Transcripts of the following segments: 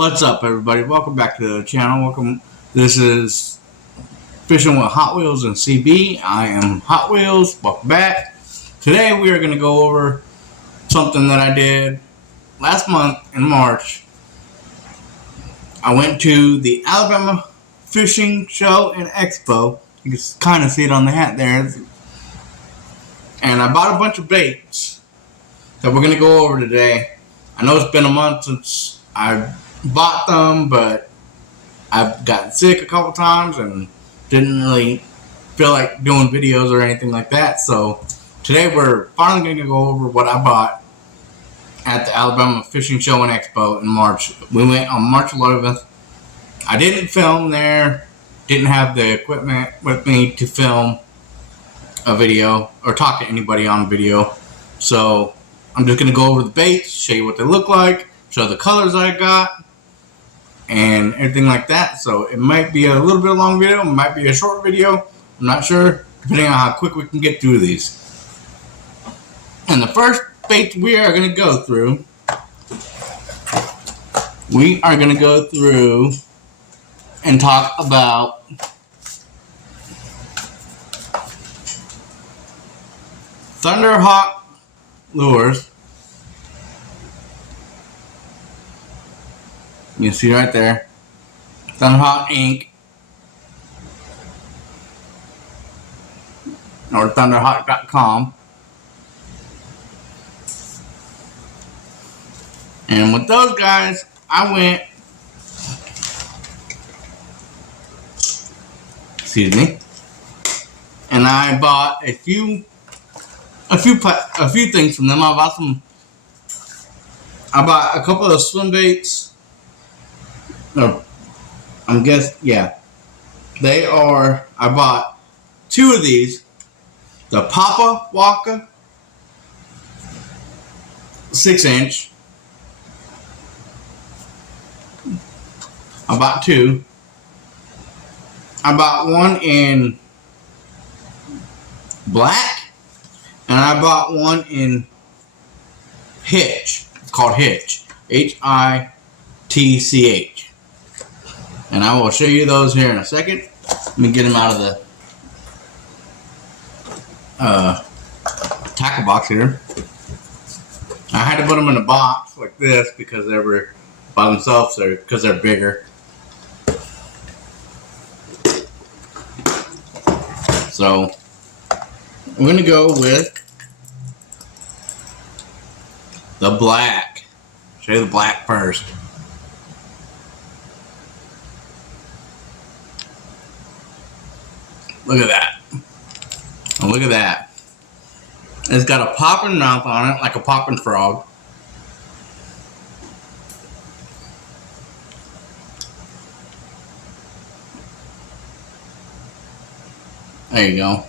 What's up, everybody? Welcome back to the channel. This is Fishing with Hot Wheels and CB. I am Hot Wheels. Welcome back. Today we are going to go over something that I did last month in March. I went to the Alabama Fishing Show and Expo. You can kind of see it on the hat there. And I bought a bunch of baits that we're going to go over today. I know it's been a month since I bought them, but I've gotten sick a couple times and didn't really feel like doing videos or anything like that. So today we're finally going to go over what I bought at the Alabama Fishing Show and Expo in March. We went on March 11th. I didn't film there, didn't have the equipment with me to film a video or talk to anybody on video. So I'm just going to go over the baits, show you what they look like, show the colors I got, and everything like that. So it might be a little bit long video, it might be a short video, I'm not sure, depending on how quick we can get through these. And the first bait we are going to go through, and talk about Thunderhawk lures. You can see right there, Thunderhawk Inc. or Thunderhawk.com. And with those guys, I went, and I bought a few things from them. I bought a couple of swim baits. No, I bought two of these. The Papa Waka 6-inch. I bought two. I bought one in black, and I bought one in Hitch. It's called Hitch. Hitch. And I will show you those here in a second. Let me get them out of the tackle box here. I had to put them in a box like this because they were by themselves, because they're bigger. So I'm going to go with the black. Show you the black first. Look at that. Oh, look at that. It's got a popping mouth on it, like a popping frog. There you go.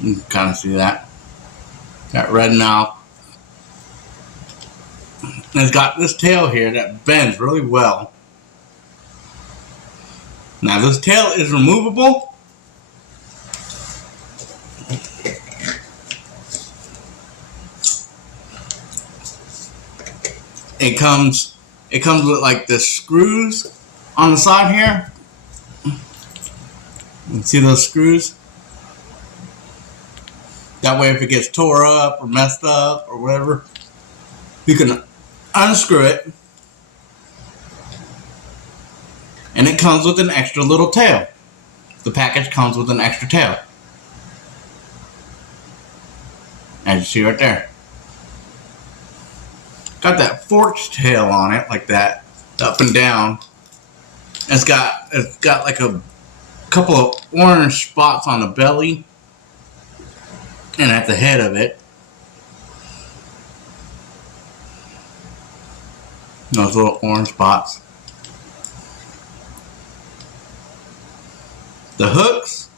You can kind of see that. That red mouth. And it's got this tail here that bends really well. Now this tail is removable. It comes with like the screws on the side here. You can see those screws? That way if it gets tore up or messed up or whatever, you can unscrew it. And it comes with an extra little tail. The package comes with an extra tail. As you see right there. Got that forked tail on it, like that, up and down. It's got like a couple of orange spots on the belly and at the head of it. Those little orange spots. The hooks,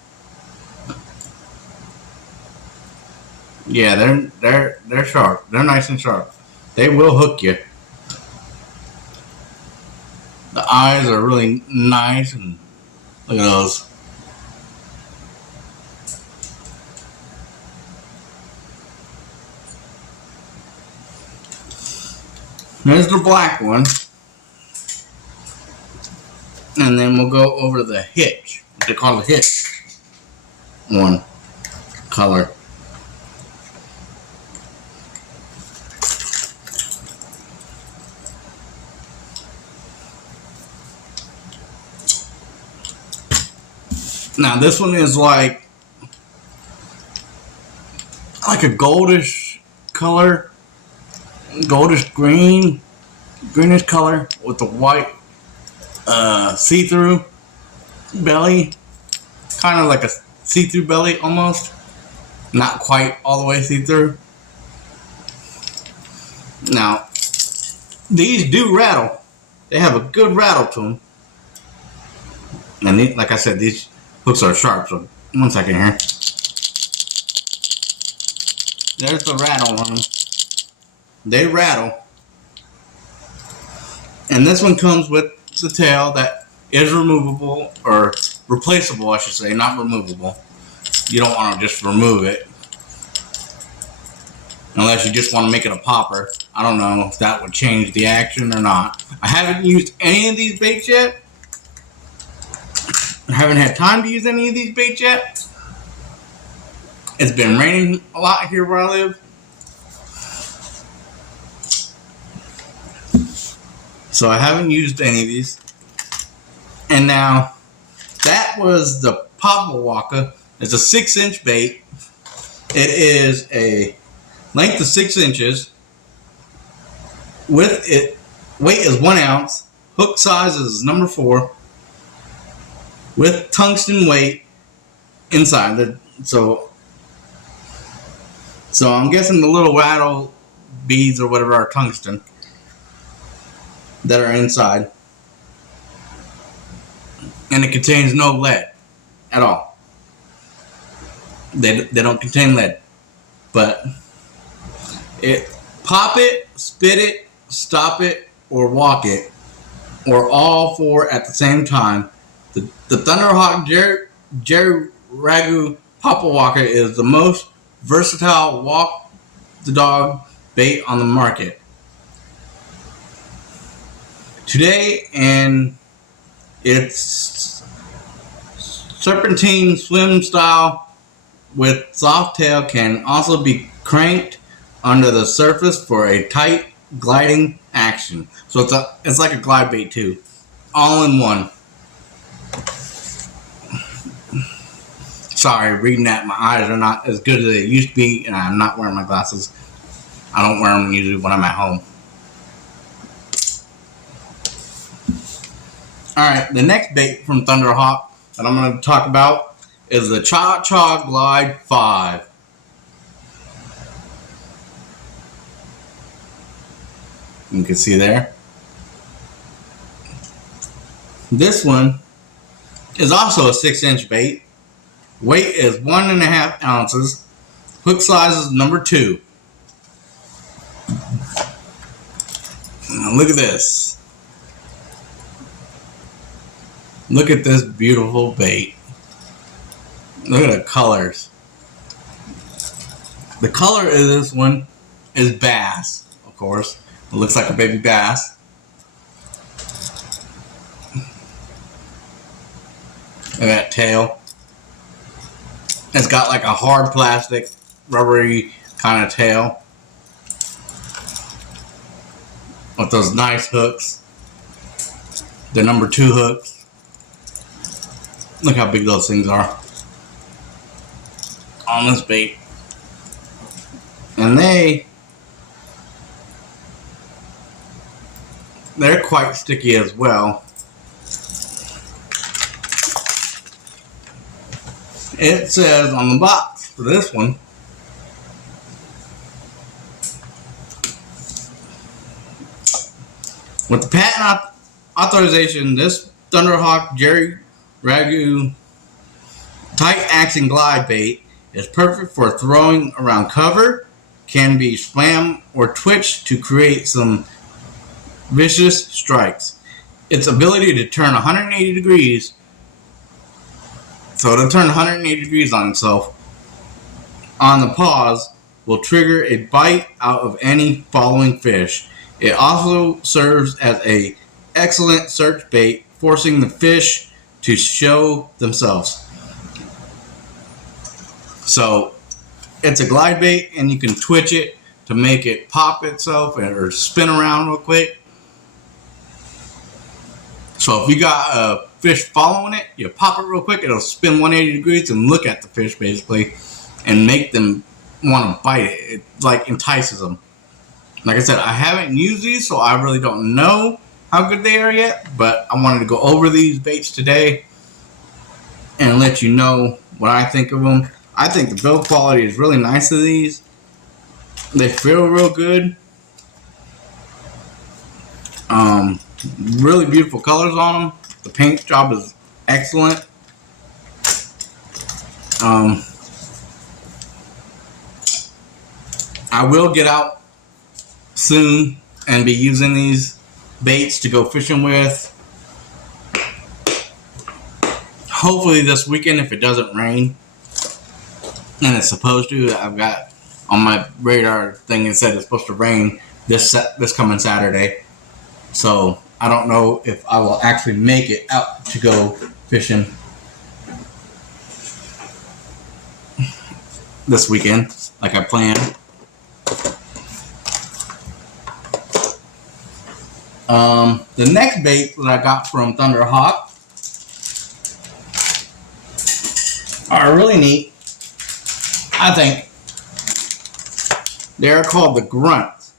yeah, they're sharp. They're nice and sharp. They will hook you. The eyes are really nice, and look at those. There's the black one. and then we'll go over the hitch. They call it hitch. One color. Now this one is like a goldish color, goldish greenish color with the white see-through belly, kind of like a see-through belly almost, not quite all the way see-through. Now these do rattle. They have a good rattle to them, and these, like I said, these hooks are sharp. So one second here. There's the rattle on them. They rattle. And this one comes with the tail that is removable, or replaceable I should say, not removable. You don't want to just remove it. Unless you just want to make it a popper. I don't know if that would change the action or not. I haven't used any of these baits yet. I haven't had time to use any of these baits yet. It's been raining a lot here where I live. So I haven't used any of these. And now, that was the Papa-Waka. It's a 6-inch bait. It is a length of 6 inches. With it, weight is 1 ounce. Hook size is number 4. With tungsten weight inside. So I'm guessing the little rattle beads or whatever are tungsten that are inside. And it contains no lead at all. They don't contain lead. But pop it, spit it, stop it, or walk it, or all 4 at the same time. The Thunderhawk Jerry Ragu Papa-Waka is the most versatile walk the dog bait on the market today, and it's serpentine swim style with soft tail, can also be cranked under the surface for a tight gliding action. So it's like a glide bait too, all in one. Sorry, reading that, my eyes are not as good as they used to be, and I'm not wearing my glasses. I don't wear them usually when I'm at home. Alright, the next bait from Thunderhawk that I'm going to talk about is the Cha Cha Glide 5. You can see there. This one is also a 6-inch bait. Weight is 1.5 ounces. Hook size is number 2. Now look at this. Look at this beautiful bait. Look at the colors. The color of this one is bass, of course. It looks like a baby bass. Look at that tail. It's got like a hard plastic, rubbery kind of tail with those nice hooks. The number 2 hooks. Look how big those things are on this bait. And they're quite sticky as well. It says on the box for this one, with the patent authorization, this Thunderhawk Jerry Ragu tight action glide bait is perfect for throwing around cover, can be slammed or twitched to create some vicious strikes. Its ability to turn 180 degrees, so it'll turn 180 degrees on itself on the pause, will trigger a bite out of any following fish. It also serves as an excellent search bait forcing the fish to show themselves. So it's a glide bait, and you can twitch it to make it pop itself or spin around real quick. So if you got a fish following it, you pop it real quick, it'll spin 180 degrees and look at the fish basically and make them want to bite it. It like entices them. Like I said, I haven't used these, so I really don't know how good they are yet, but I wanted to go over these baits today and let you know what I think of them. I think the build quality is really nice of these. They feel real good. Really beautiful colors on them. The paint job is excellent. I will get out soon and be using these baits to go fishing with. Hopefully this weekend if it doesn't rain. And it's supposed to. I've got on my radar thing it said it's supposed to rain this coming Saturday. So I don't know if I will actually make it out to go fishing this weekend like I planned. The next bait that I got from Thunderhawk are really neat. I think they're called the Grunts.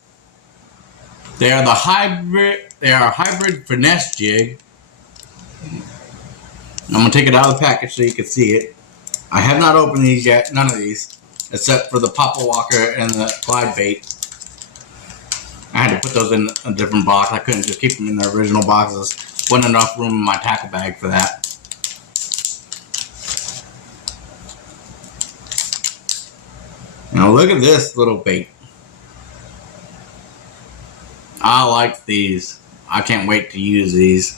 They are the hybrid. They are a hybrid finesse jig. I'm gonna take it out of the package so you can see it. I have not opened these yet. None of these, except for the Papa Walker and the glide bait. I had to put those in a different box. I couldn't just keep them in their original boxes. Wasn't enough room in my tackle bag for that. Now look at this little bait. I like these. I can't wait to use these.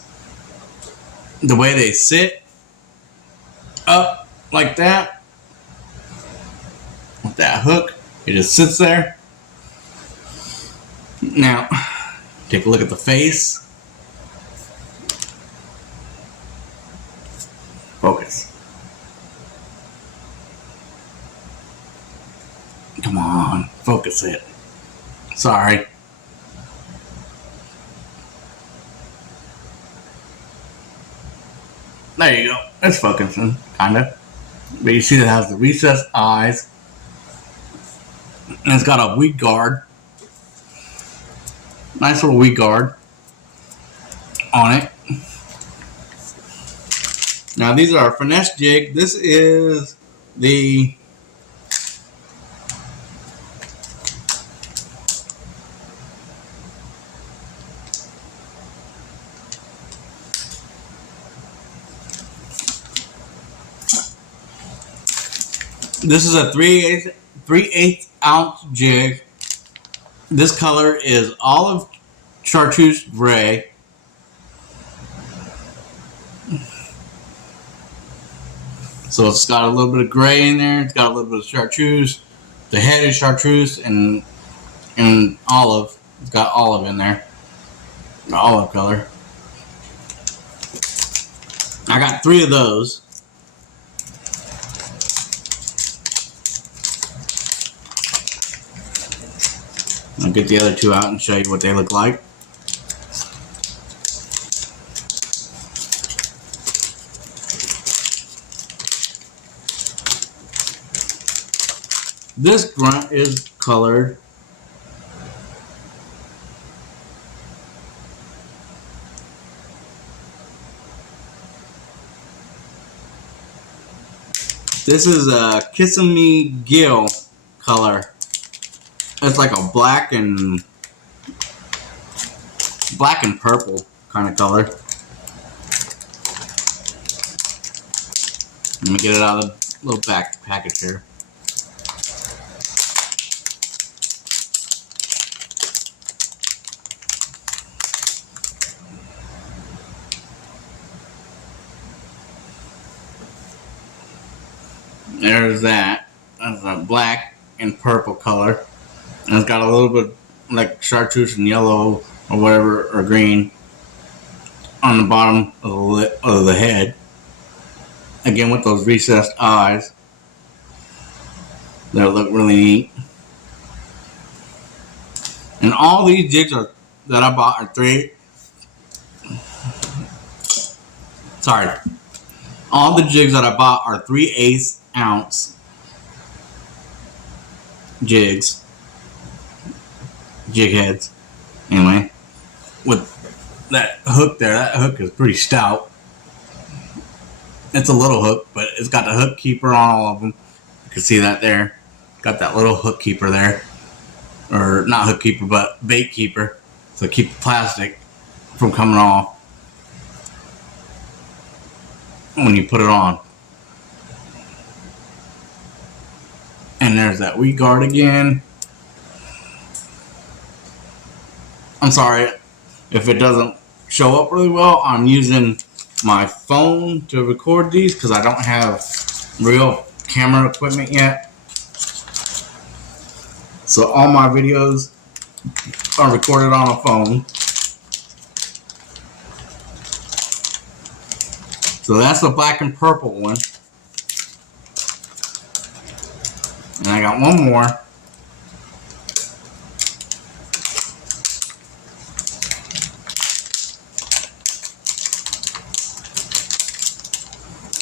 The way they sit up like that with that hook, it just sits there. Now, take a look at the face. Focus. Come on, focus it. Sorry. There you go. It's focusing, kinda. But you see it has the recessed eyes. And it's got a weed guard. Nice little weed guard on it. Now these are a finesse jig. This is the This is a 3/8 ounce jig. This color is olive chartreuse gray. So it's got a little bit of gray in there. It's got a little bit of chartreuse. The head is chartreuse and olive. It's got olive in there. The olive color. I got 3 of those. I'll get the other 2 out and show you what they look like. This grunt is colored. This is a Kissimmee Gill color. It's like a black and purple kind of color. Let me get it out of the little back package here. There's that. That's a black and purple color. And it's got a little bit like chartreuse and yellow or whatever, or green on the bottom of the head. Again, with those recessed eyes. They look really neat. And all these jigs that I bought are all the jigs that I bought are 3/8 ounce jigs. Jig heads. Anyway, with that hook there, that hook is pretty stout. It's a little hook, but it's got the hook keeper on all of them. You can see that there. Got that little hook keeper there. Or not hook keeper, but bait keeper. So keep the plastic from coming off when you put it on. And there's that weed guard again. I'm sorry if it doesn't show up really well. I'm using my phone to record these because I don't have real camera equipment yet. So all my videos are recorded on a phone. So that's the black and purple one. And I got one more.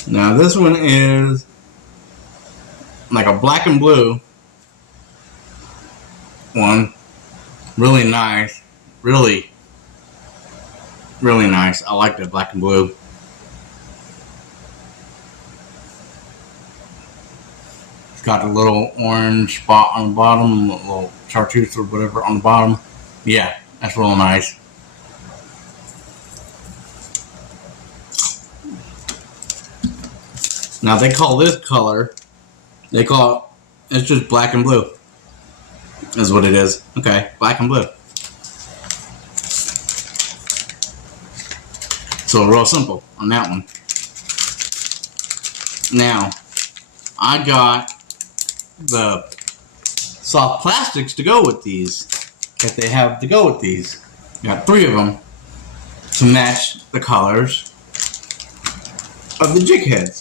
Now this one is like a black and blue one. Really nice. Really nice. I like that black and blue. It's got a little orange spot on the bottom, a little chartreuse or whatever on the bottom. Yeah, that's real nice. Now they call this color, it's just black and blue. Is what it is. Okay, black and blue. So real simple on that one. Now, I got the soft plastics to go with these. That they have to go with these. Got 3 of them to match the colors of the jig heads.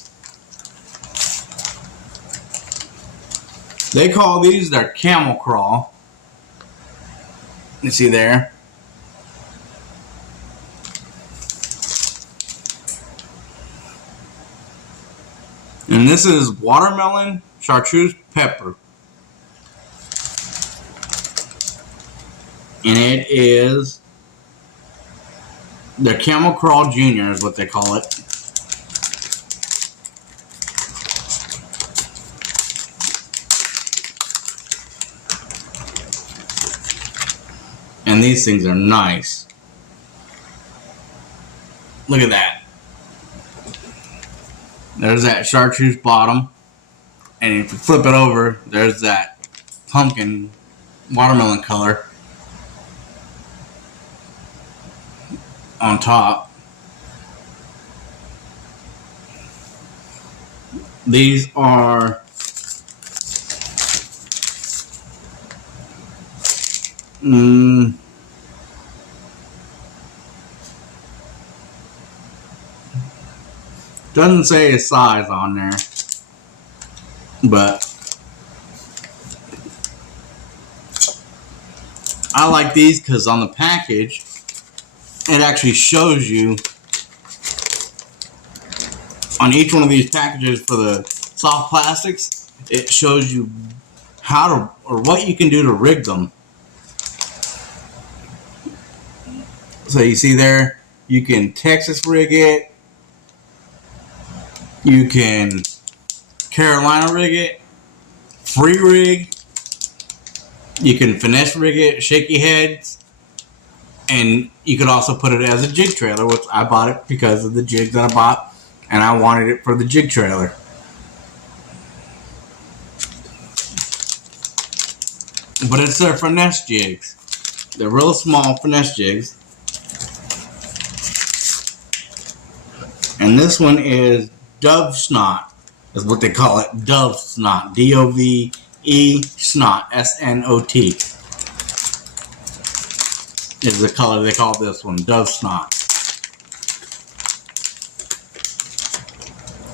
They call these their camel crawl. You see there? And this is watermelon, chartreuse, pepper. And it is their camel crawl junior is what they call it. And these things are nice. Look at that. There's that chartreuse bottom. And if you flip it over, there's that pumpkin watermelon color on top. These are doesn't say a size on there, but I like these because on the package it actually shows you on each one of these packages for the soft plastics, it shows you how to or what you can do to rig them. So you see there, you can Texas rig it, you can Carolina rig it, free rig, you can finesse rig it, shaky heads, and you could also put it as a jig trailer, which I bought it because of the jig that I bought, and I wanted it for the jig trailer. But it's their finesse jigs. They're real small finesse jigs. And this one is Dove Snot, is what they call it. Dove Snot. D-O-V-E Snot. S-N-O-T. Is the color they call this one. Dove Snot.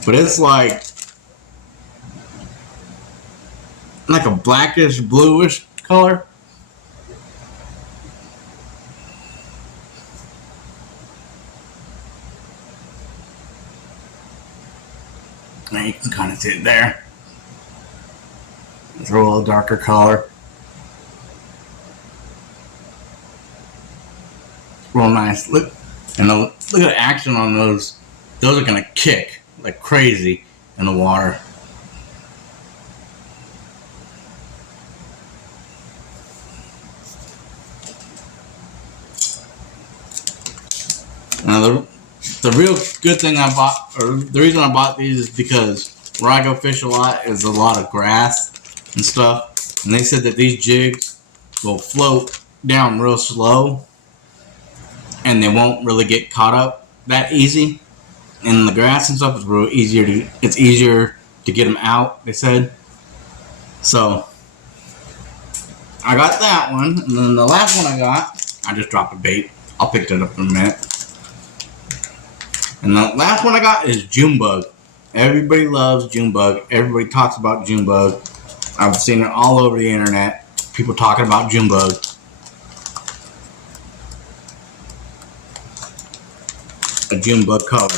but it's like a blackish bluish color. Now you can kind of see it there. It's a little darker color. It's real nice. Look, and look at the action on those. Those are gonna kick like crazy in the water. Now the real good thing I bought, or the reason I bought these, is because where I go fish a lot is a lot of grass and stuff, and they said that these jigs will float down real slow and they won't really get caught up that easy. And the grass and stuff is real easier it's easier to get them out, they said. So I got that one, and then the last one I got, I just dropped a bait. I'll pick that up in a minute. And the last one I got is June bug. Everybody loves June bug. Everybody talks about June bug. I've seen it all over the internet. People talking about June bug. A June bug color.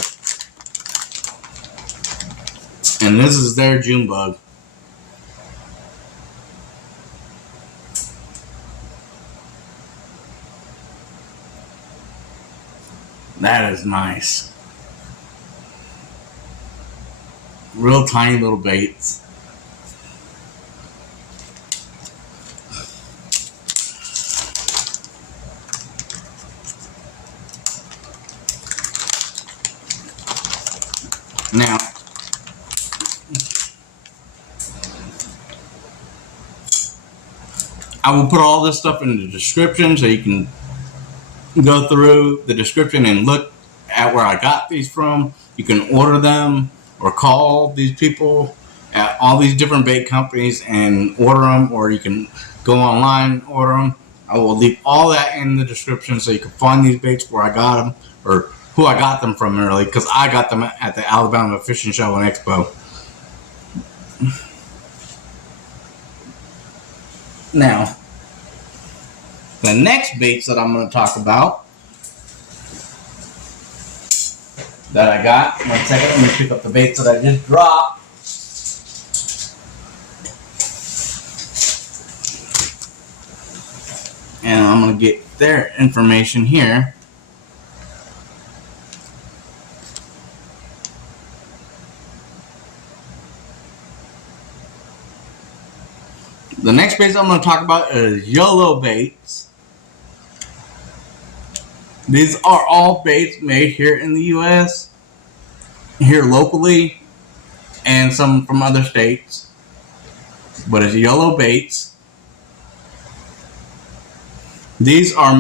And this is their June bug. That is nice. Real tiny little baits. Now, I will put all this stuff in the description so you can go through the description and look at where I got these from. You can order them or call these people at all these different bait companies and order them, or you can go online and order them. I will leave all that in the description so you can find these baits where I got them, or who I got them from, really, because I got them at the Alabama Fishing Show and Expo. Now, the next baits that I'm going to talk about that I got. 1 second, let me pick up the baits that I just dropped. And I'm going to get their information here. The next baits I'm going to talk about is YOLO baits. These are all baits made here in the U.S., here locally, and some from other states. But it's YOLO baits. These are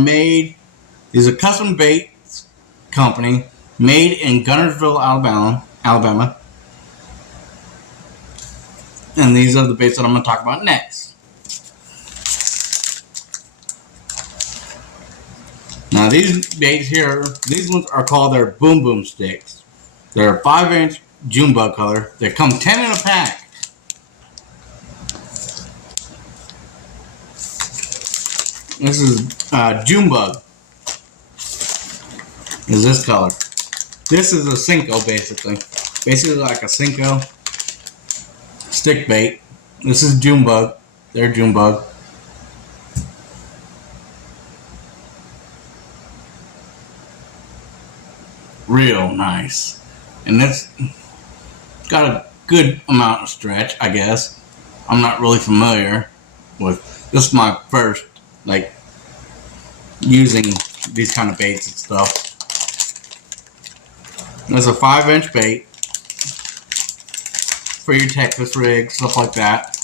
custom baits company made in Guntersville, Alabama. And these are the baits that I'm going to talk about next. Now these baits here, these ones are called their Boom Boom Sticks. They're a 5-inch June bug color. They come 10 in a pack. This is June bug. Is this color. This is a Cinco, basically. Basically like a Cinco stick bait. This is June bug. Their June bug. Real nice. And it's got a good amount of stretch, I guess. I'm not really familiar with this. Is my first using these kind of baits and stuff. There's a 5-inch bait for your Texas rig, stuff like that.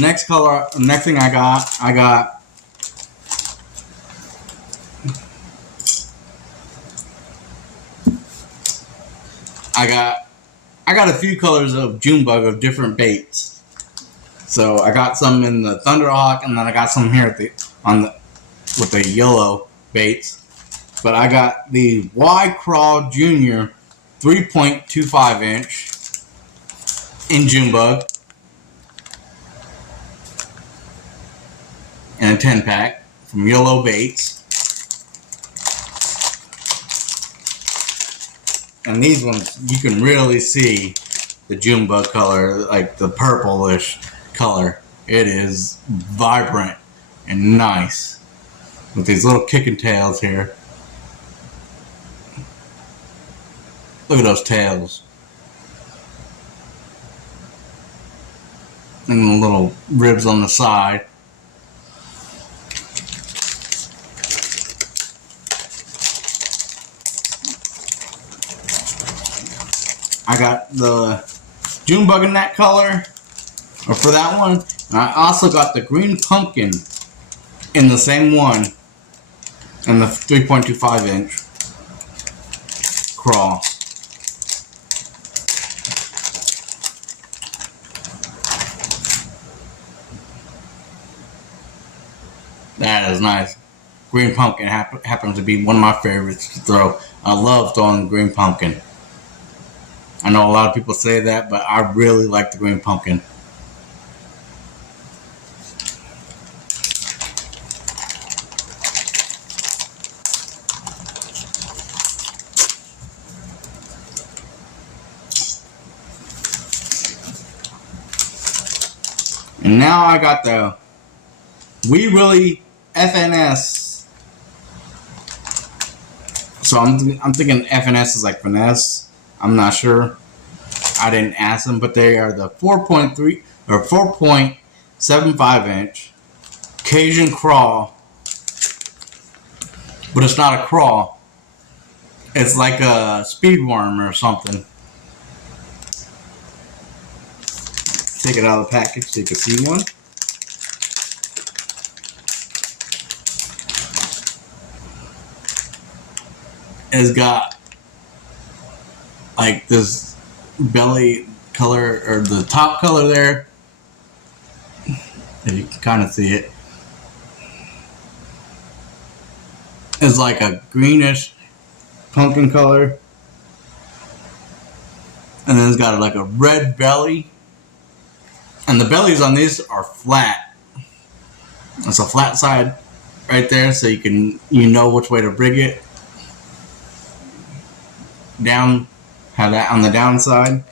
Next thing I got I got a few colors of June bug of different baits. So I got some in the Thunderhawk, and then I got some here with the yellow baits. But I got the Y Crawl Junior 3.25 inch in June bug and a 10 pack from Yellow Baits. And these ones, you can really see the June bug color, like the purplish color. It is vibrant and nice with these little kicking tails here. Look at those tails. And the little ribs on the side. I got the June bug in that color, or for that one. And I also got the green pumpkin in the same one, and the 3.25 inch crawl. That is nice. Green pumpkin happens to be one of my favorites to throw. I love throwing green pumpkin. I know a lot of people say that, but I really like the green pumpkin. And now I got the We Really FNS. So I'm thinking FNS is like finesse. I'm not sure. I didn't ask them, but they are the 4.3 or 4.75 inch Cajun crawl. But it's not a crawl. It's like a speed worm or something. Take it out of the package so you can see one. It's got like this belly color, or the top color there, if you can kind of see it, is like a greenish pumpkin color, and then it's got like a red belly, and the bellies on these are flat. It's a flat side right there, so you know which way to bring it down. Have that on the downside.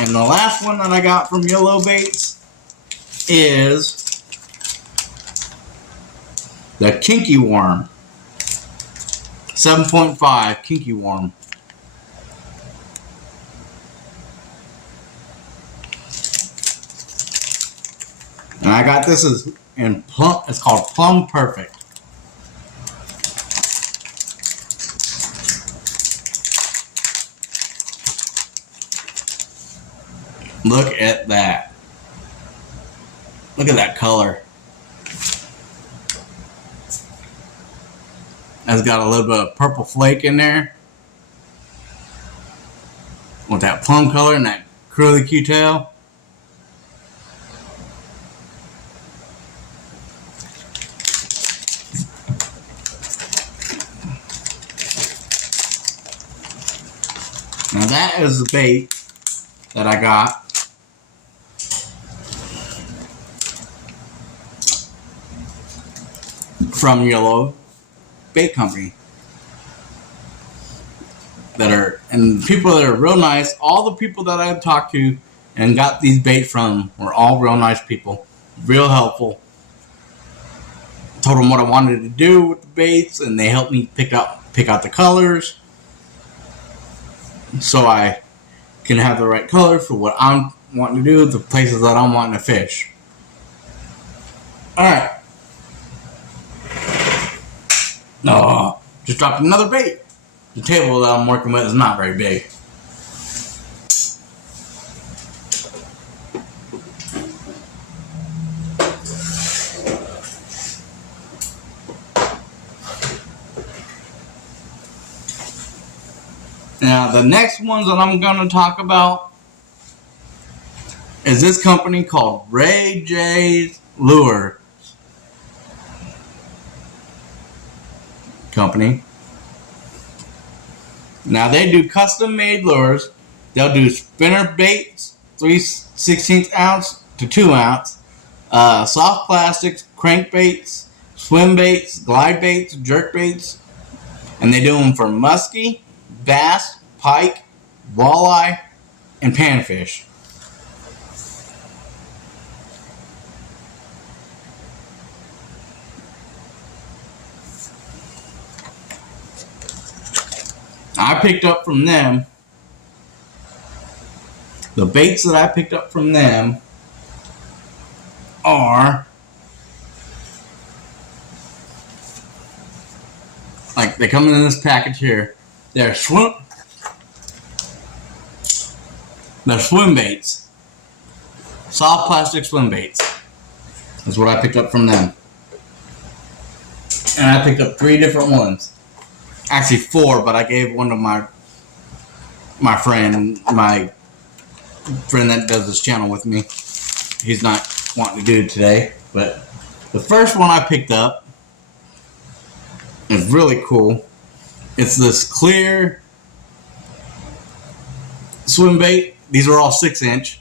And the last one that I got from Yellow Baits is the Kinky Worm. 7.5 Kinky Worm. And I got this in plum. It's called Plum Perfect. Look at that. Look at that color. It's got a little bit of purple flake in there with that plum color and that curly Q-tail. Now that is the bait that I got from Yellow Bait Company. And people that are real nice. All the people that I've talked to and got these bait from were all real nice people, real helpful. Told them what I wanted to do with the baits, and they helped me pick out the colors, so I can have the right color for what I'm wanting to do, the places that I'm wanting to fish. Alright. No, just dropped another bait. The table that I'm working with is not very big. Now, the next ones that I'm going to talk about is this company called Ray J's Lure. company. Now they do custom made lures. They'll do spinner baits, 3/16 ounce to 2 ounce, soft plastics, crankbaits, swim baits, glide baits, jerk baits, and they do them for muskie, bass, pike, walleye, and panfish. I picked up from them, the baits that I picked up from them are, like, they come in this package here. They're swim baits. Soft plastic swim baits. That's what I picked up from them. And I picked up 3 different ones. Actually 4, but I gave one to my friend that does this channel with me. He's not wanting to do it today, but the first one I picked up is really cool. It's this clear swim bait. These are all 6-inch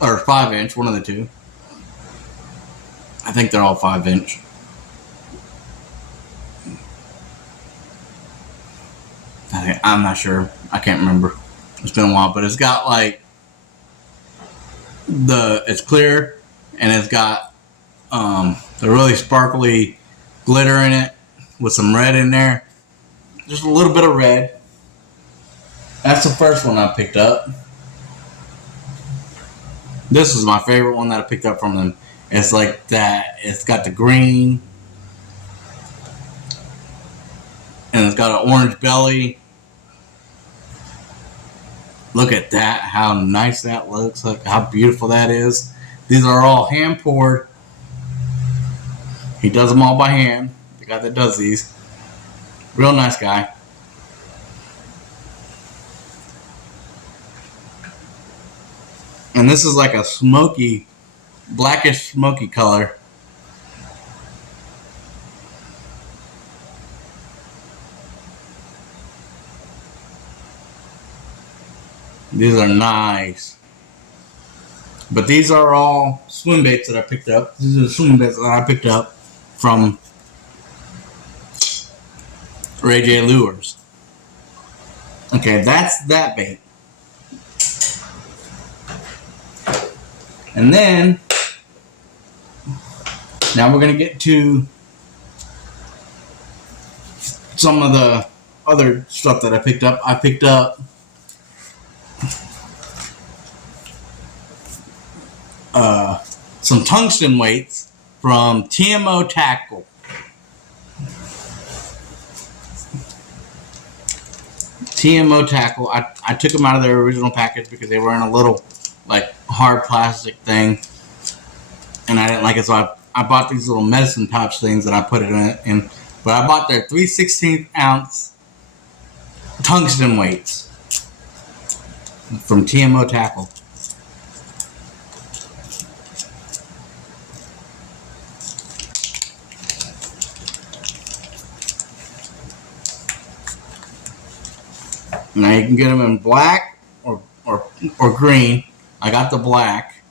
or 5-inch, one of the two. I think they're all 5-inch. I'm not sure. I can't remember. It's been a while, but it's got like it's clear and it's got a really sparkly glitter in it with some red in there. Just a little bit of red. That's the first one I picked up. This is my favorite one that I picked up from them. It's like that. It's got the green and it's got an orange belly. Look at that, how nice that looks, like how beautiful that is. These are all hand poured. He does them all by hand, the guy that does these. Real nice guy. And this is like a smoky, blackish smoky color. These are nice. But these are all swim baits that I picked up. These are the swim baits that I picked up from Ray J Lures. Okay, that's that bait. And then, now we're going to get to some of the other stuff that I picked up. I picked up some tungsten weights from TMO Tackle. TMO Tackle. I took them out of their original package because they were in a little like hard plastic thing, and I didn't like it, so I bought these little medicine pouch things that I put it in. But I bought their 3/16 ounce tungsten weights from TMO Tackle. Now you can get them in black or green. I got the black.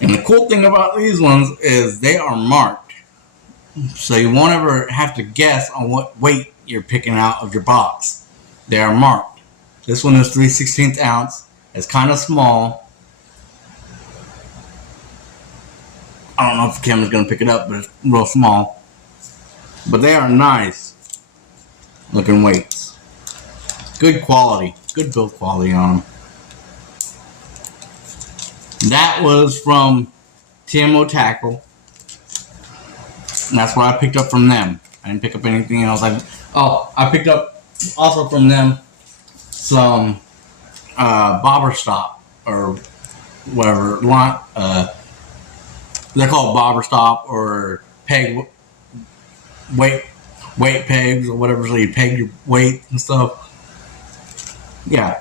And the cool thing about these ones is they are marked. So you won't ever have to guess on what weight you're picking out of your box. They are marked. This one is 3/16 ounce. It's kind of small. I don't know if the camera's going to pick it up, but it's real small. But they are nice looking weights. Good quality. Good build quality on them. That was from TMO Tackle. And that's what I picked up from them. I didn't pick up anything else. I picked up also from them some bobber stop or whatever. They're called bobber stop or peg weight pegs or whatever, so you peg your weight and stuff. Yeah.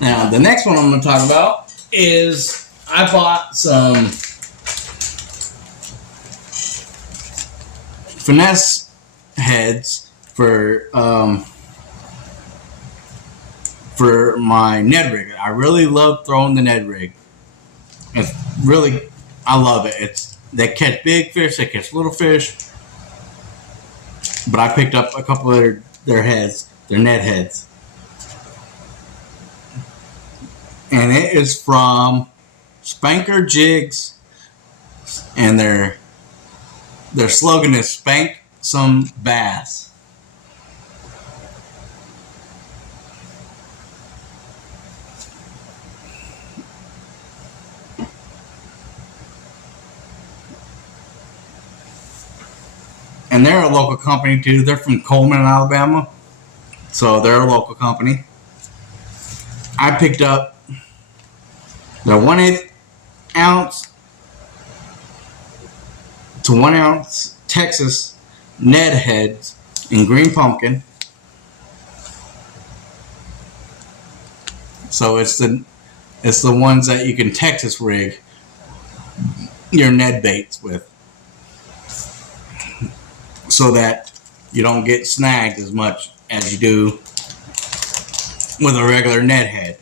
Now the next one I'm going to talk about is I bought some finesse heads for my Ned rig. I really love throwing the Ned rig. It's really, I love it. They catch big fish, they catch little fish. But I picked up a couple of their heads, their Ned heads. And it is from Spanker Jigs, and their slogan is "Spank Some Bass." And they're a local company too. They're from Coleman, Alabama, so they're a local company. I picked up the 1/8 ounce to 1 ounce Texas Ned heads in green pumpkin. So it's the ones that you can Texas rig your Ned baits with, so that you don't get snagged as much as you do with a regular Ned head.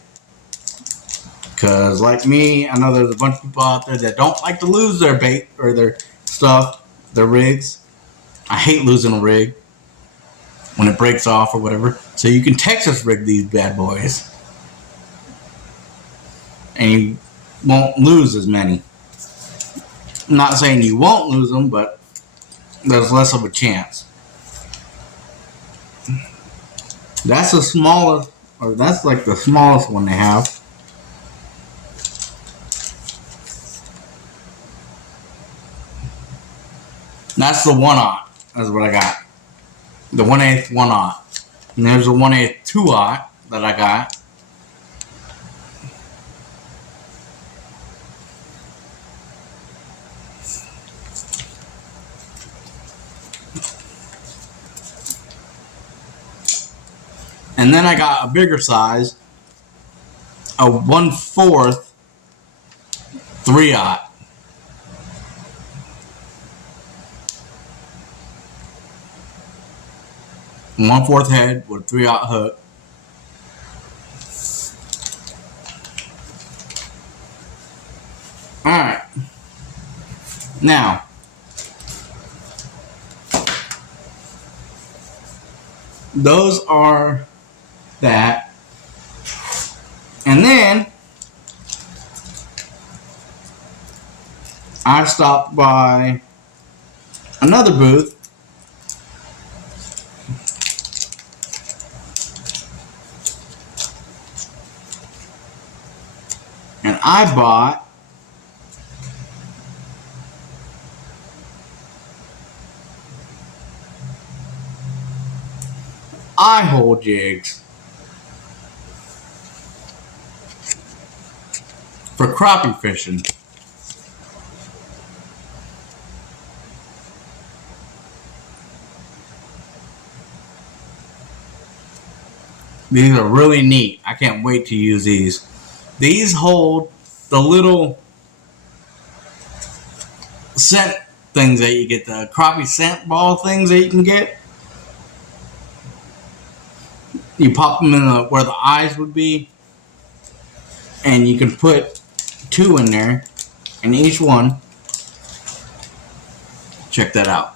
Because like me, I know there's a bunch of people out there that don't like to lose their bait or their stuff, their rigs. I hate losing a rig when it breaks off or whatever. So you can Texas rig these bad boys, and you won't lose as many. I'm not saying you won't lose them, but there's less of a chance. That's the smallest, or that's like the smallest one they have. That's the 1/0. That's what I got. The 1/8 1/0. And there's a 1/8 2/0 that I got. And then I got a bigger size, a 1/4 3/0. And 1/4 head with a 3/0 hook. Alright. Now, those are that. And then I stopped by another booth and I bought eye hole jigs for crappie fishing. These are really neat. I can't wait to use these. These hold the little scent things that you get, the crappie scent ball things that you can get. You pop them in where the eyes would be, and you can put 2 in there, and each one, check that out.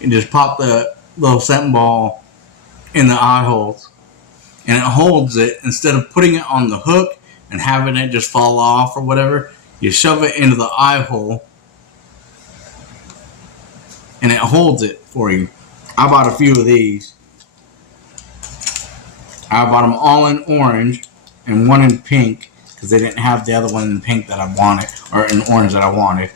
You just pop the little scent ball in the eye holes, and it holds it. Instead of putting it on the hook and having it just fall off or whatever, you shove it into the eye hole, and it holds it for you. I bought a few of these. I bought them all in orange and one in pink because they didn't have the other one in pink that I wanted, or in orange that I wanted.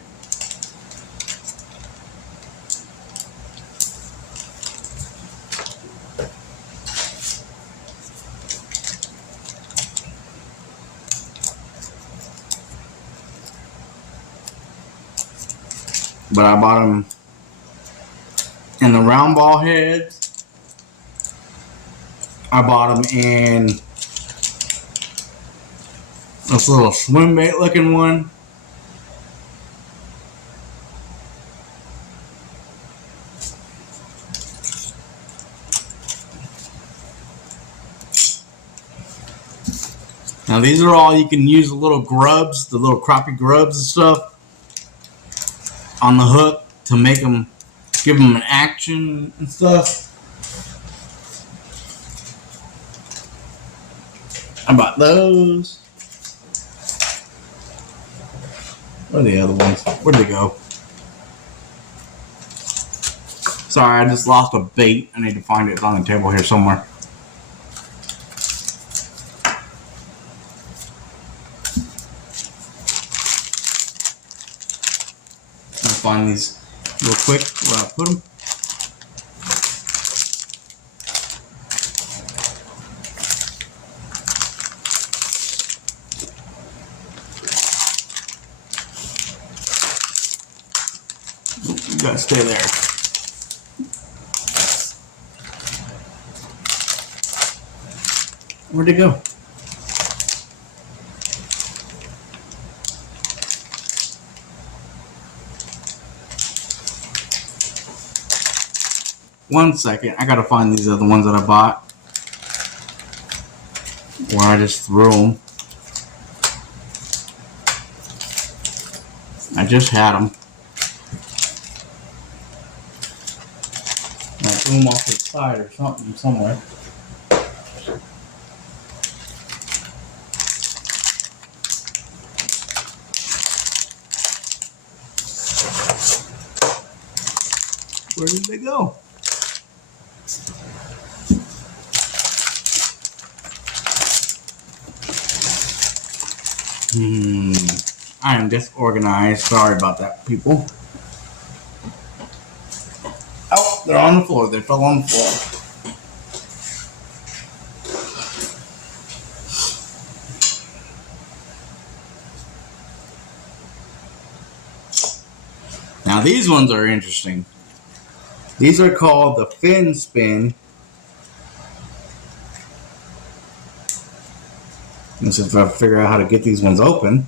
But I bought them in the round ball heads. I bought them in This little swim bait looking one. Now these are all, you can use the little grubs, the little crappie grubs and stuff on the hook to make them, give them an action and stuff. How about those? Where are the other ones? Where'd they go? Sorry, I just lost a bait. I need to find it. It's on the table here somewhere. I'll find these real quick where I put them. You gotta stay there. Where'd it go? One second, I gotta find these other ones that I bought. Where I just threw them. I just had them. I threw them off the side or something somewhere. Where did they go? I am disorganized. Sorry about that, people. Oh, they're on the floor. They fell on the floor. Now these ones are interesting. These are called the fin spin. Let's see if I figure out how to get these ones open.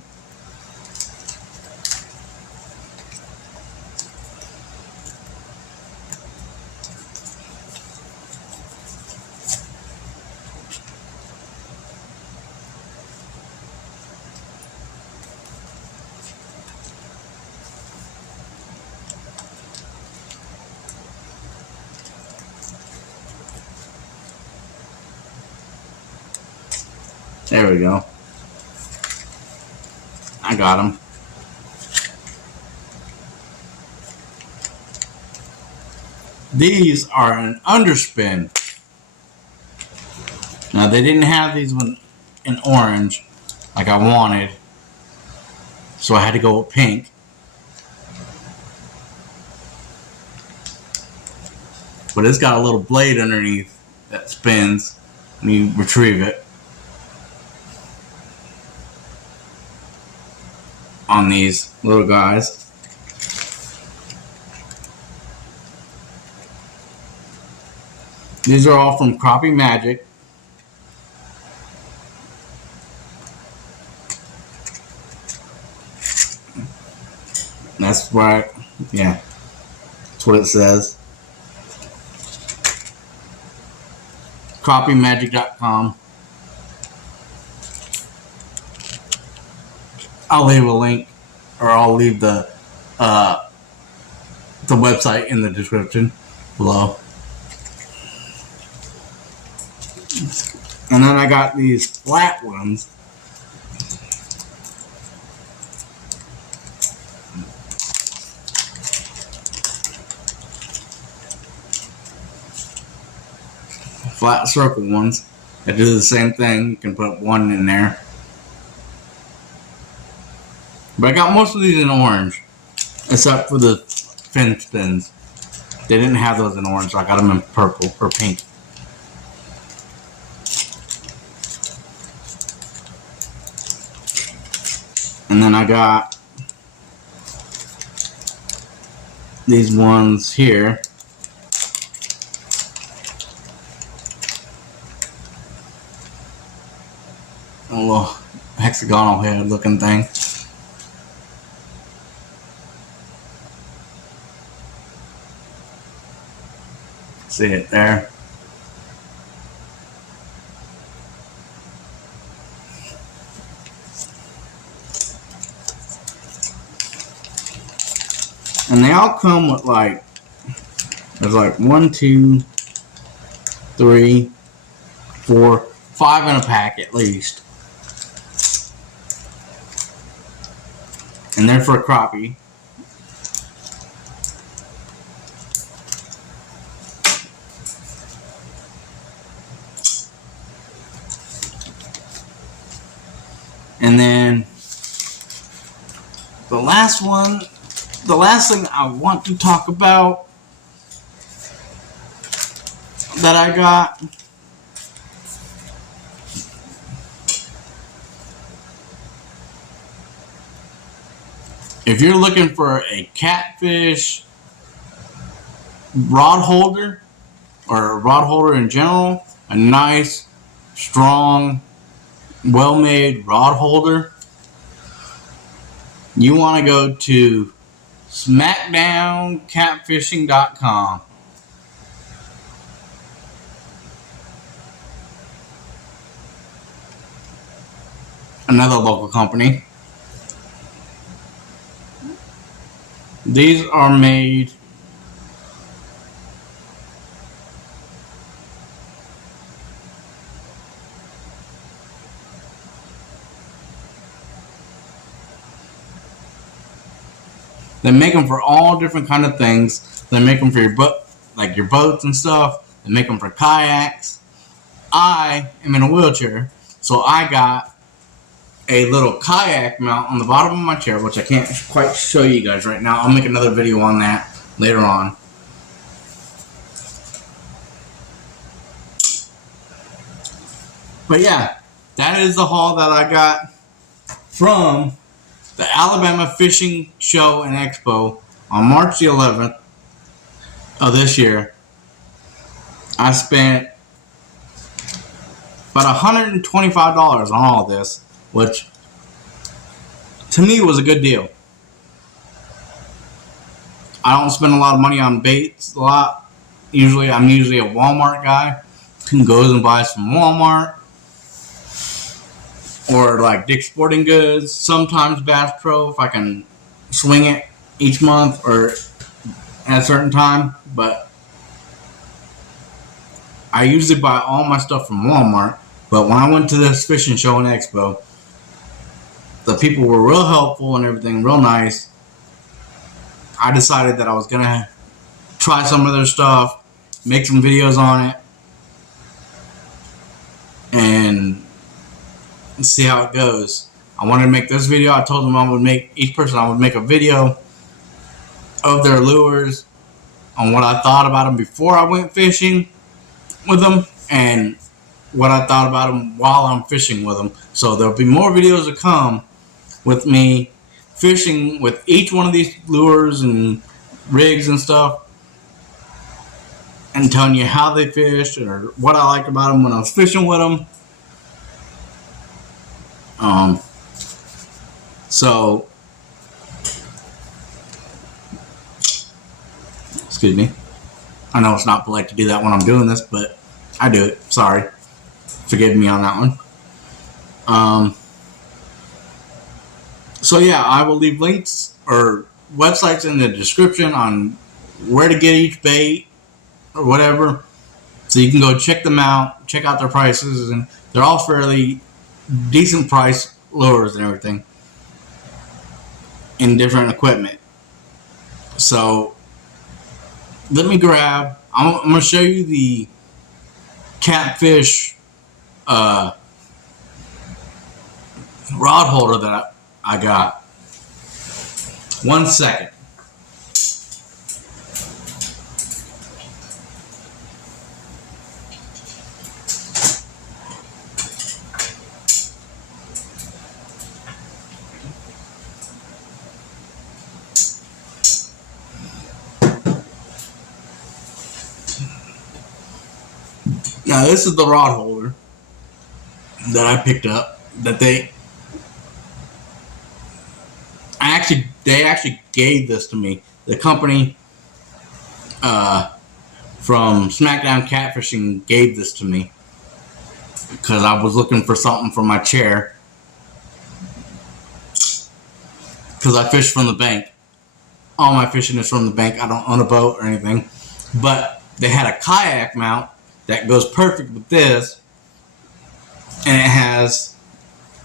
There we go. I got them. These are an underspin. Now they didn't have these one in orange like I wanted, so I had to go with pink. But it's got a little blade underneath that spins when you retrieve it. On these little guys. These are all from Crappie Magic. That's right. Yeah. That's what it says. CrappieMagic.com. I'll leave a link, or I'll leave the website in the description below. And then I got these flat ones. Flat circle ones. I do the same thing. You can put one in there. But I got most of these in orange, except for the fin spins. They didn't have those in orange, so I got them in purple or pink. And then I got these ones here. A little hexagonal head looking thing. See it there. And they all come with like, there's like 1, 2, 3, 4, 5 in a pack at least. And they're for a crappie. And then the last one, the last thing I want to talk about that I got if you're looking for a catfish rod holder or a rod holder in general, a nice, strong, well-made rod holder, you want to go to smackdowncatfishing.com. Another local company. These are made they make them for all different kind of things. They make them for your boat, like your boats and stuff. They make them for kayaks. I am in a wheelchair, so I got a little kayak mount on the bottom of my chair, which I can't quite show you guys right now. I'll make another video on that later on. But yeah, that is the haul that I got from the Alabama Fishing Show and Expo on March the 11th of this year. I spent about $125 on all of this, which to me was a good deal. I don't spend a lot of money on baits a lot. I'm usually a Walmart guy who goes and buys from Walmart or like Dick's Sporting Goods, sometimes Bass Pro if I can swing it each month or at a certain time. But I usually buy all my stuff from Walmart. But when I went to this fishing show and expo, the people were real helpful and everything, real nice. I decided that I was going to try some of their stuff, make some videos on it, and see how it goes. I wanted to make this video. I told them I would make a video of their lures on what I thought about them before I went fishing with them and what I thought about them while I'm fishing with them. So there'll be more videos to come with me fishing with each one of these lures and rigs and stuff and telling you how they fished or what I liked about them when I was fishing with them. So, excuse me. I know it's not polite to do that when I'm doing this, but I do it. Sorry. Forgive me on that one. So yeah, I will leave links or websites in the description on where to get each bait or whatever. So you can go check them out, check out their prices, and they're all fairly decent price lures and everything in different equipment. So let me grab, I'm going to show you the catfish rod holder that I got. 1 second. Now this is the rod holder that I picked up. that they actually gave this to me. The company from SmackDown Catfishing gave this to me because I was looking for something for my chair because I fish from the bank. All my fishing is from the bank. I don't own a boat or anything, but they had a kayak mount that goes perfect with this, and it has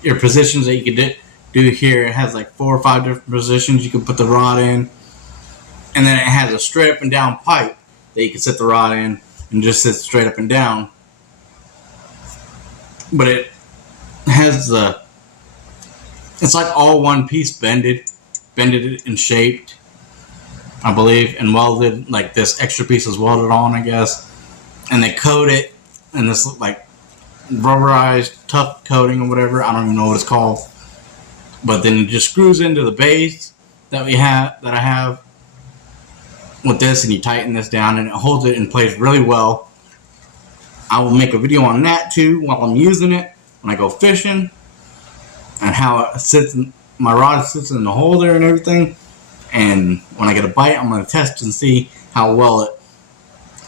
your positions that you can do here. It has like 4 or 5 different positions you can put the rod in, and then it has a straight up and down pipe that you can set the rod in and just sit straight up and down. But it has it's like all one piece bended and shaped, I believe, and welded. Like this extra piece is welded on, I guess, and they coat it in this like rubberized tough coating or whatever. I don't even know what it's called. But then it just screws into the base that I have with this, and you tighten this down and it holds it in place really well. I will make a video on that too while I'm using it when I go fishing, and how it sits my rod sits in the holder and everything. And when I get a bite, I'm going to test and see how well it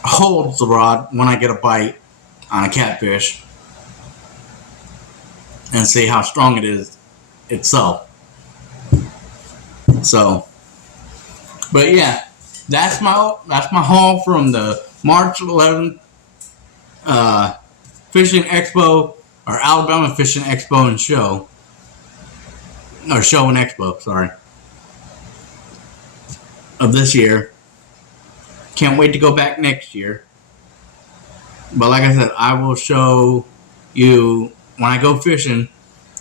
holds the rod when I get a bite on a catfish, and see how strong it is itself. So, but yeah, that's my haul from the March 11th Fishing Expo, or Alabama Fishing Expo and Show, or Show and Expo, sorry, of this year. Can't wait to go back next year. But like I said, I will show you when I go fishing.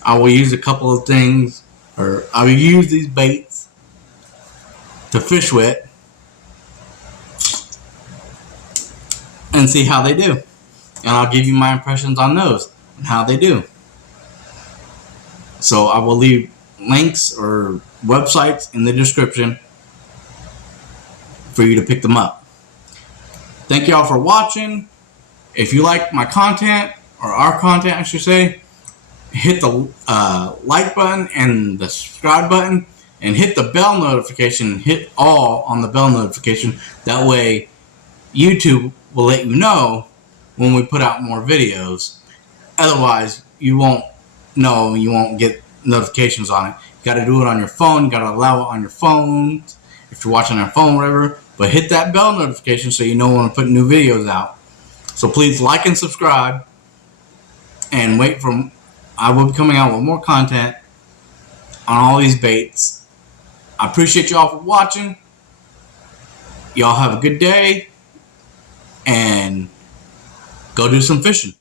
I will use a couple of things, or I will use these baits to fish with and see how they do. And I'll give you my impressions on those and how they do. So I will leave links or websites in the description for you to pick them up. Thank you all for watching. If you like my content, or our content I should say, hit the like button and the subscribe button, and hit the bell notification. Hit all on the bell notification. That way YouTube will let you know when we put out more videos. Otherwise you won't know, you won't get notifications on it. You got to do it on your phone. You got to allow it on your phone if you're watching on your phone or whatever. But hit that bell notification so you know when I put new videos out. So please like and subscribe, and wait for, I will be coming out with more content on all these baits. I appreciate y'all for watching. Y'all have a good day, and go do some fishing.